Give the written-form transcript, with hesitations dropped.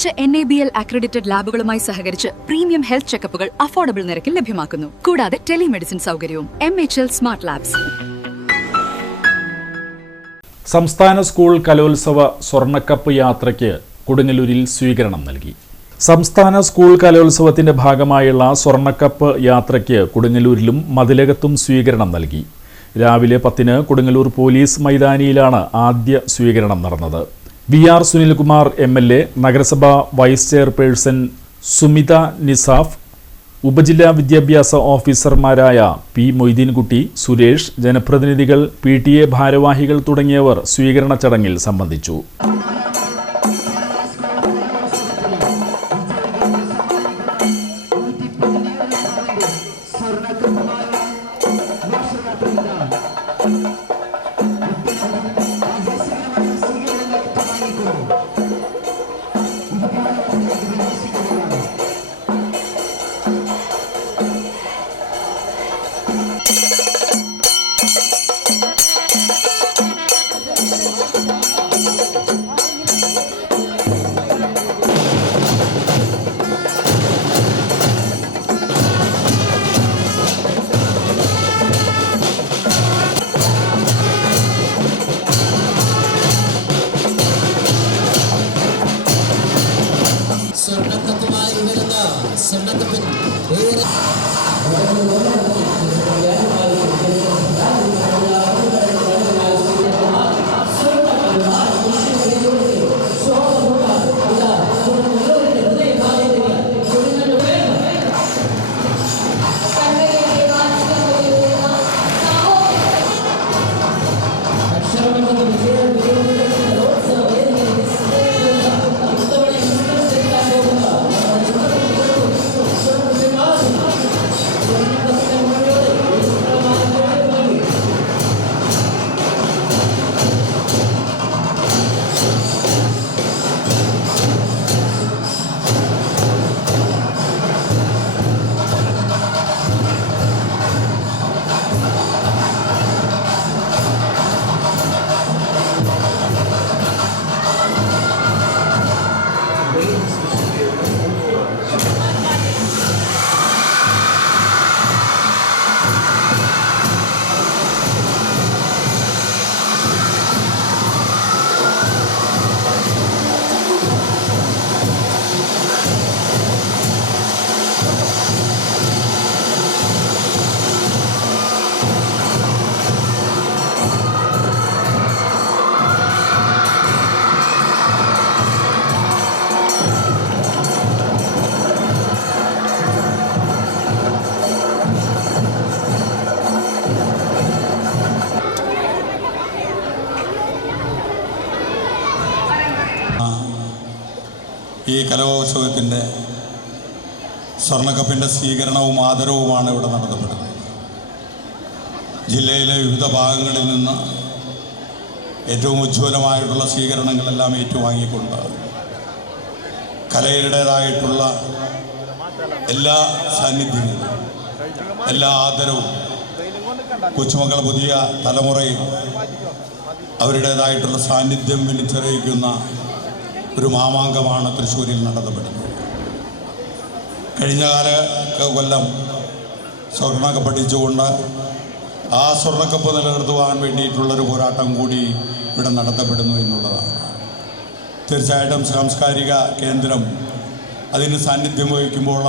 മികച്ച NABL accredited ലാബുകളുമായി സഹകരിച്ച് premium health ചെക്കപ്പുകൾ affordable നിരക്കിൽ ലഭ്യമാക്കുന്നു. കൂടാതെ ടെലിമെഡിസിൻ സൗകര്യവും. MHL smart labs. സംസ്ഥാന സ്കൂൾ കലോത്സവ സ്വർണ്ണക്കപ്പ് യാത്രയ്ക്ക് കൊടുങ്ങല്ലൂരിൽ സ്വീകരണം നൽകി. സംസ്ഥാന സ്കൂൾ കലോത്സവത്തിന്റെ ഭാഗമായുള്ള സ്വർണ്ണക്കപ്പ് യാത്രയ്ക്ക് കൊടുങ്ങല്ലൂരിലും മതിലകത്തും സ്വീകരണം നൽകി. രാവിലെ 10-ന് കൊടുങ്ങല്ലൂർ പോലീസ് മൈതാനിയിലാണ് ആദ്യ സ്വീകരണം നടന്നത്. VR സുനിൽകുമാർ MLA, നഗരസഭാ വൈസ് ചെയർപേഴ്സൺ സുമിത നിസാഫ്, ഉപജില്ലാ വിദ്യാഭ്യാസ ഓഫീസർമാരായ P. മൊയ്തീൻകുട്ടി, സുരേഷ്, ജനപ്രതിനിധികൾ, PTA ഭാരവാഹികൾ തുടങ്ങിയവർ സ്വീകരണ ചടങ്ങിൽ സംബന്ധിച്ചു. ഈ കലോത്സവത്തിൻ്റെ സ്വർണ്ണക്കപ്പിൻ്റെ സ്വീകരണവും ആദരവുമാണ് ഇവിടെ നടത്തപ്പെടുന്നത്. ജില്ലയിലെ വിവിധ ഭാഗങ്ങളിൽ നിന്ന് ഏറ്റവും ഉജ്ജ്വലമായിട്ടുള്ള സ്വീകരണങ്ങളെല്ലാം ഏറ്റുവാങ്ങിക്കൊണ്ട് കലയുടേതായിട്ടുള്ള എല്ലാ സാന്നിധ്യങ്ങളും, എല്ലാ ആദരവും കൊച്ചുമക്കൾ, പുതിയ തലമുറയും അവരുടേതായിട്ടുള്ള സാന്നിധ്യം വിളിച്ചറിയിക്കുന്ന ഒരു മാമാങ്കമാണ് തൃശ്ശൂരിൽ നടത്തപ്പെടുന്നത്. കഴിഞ്ഞ കൊല്ലം സ്വർണ്ണക്കപ്പ് പഠിച്ചുകൊണ്ട് ആ സ്വർണ്ണക്കപ്പ് നിലനിർത്തുവാൻ വേണ്ടിയിട്ടുള്ളൊരു പോരാട്ടം കൂടി ഇവിടെ നടത്തപ്പെടുന്നു എന്നുള്ളതാണ്. തീർച്ചയായിട്ടും സാംസ്കാരിക കേന്ദ്രം അതിന് സാന്നിധ്യം വഹിക്കുമ്പോൾ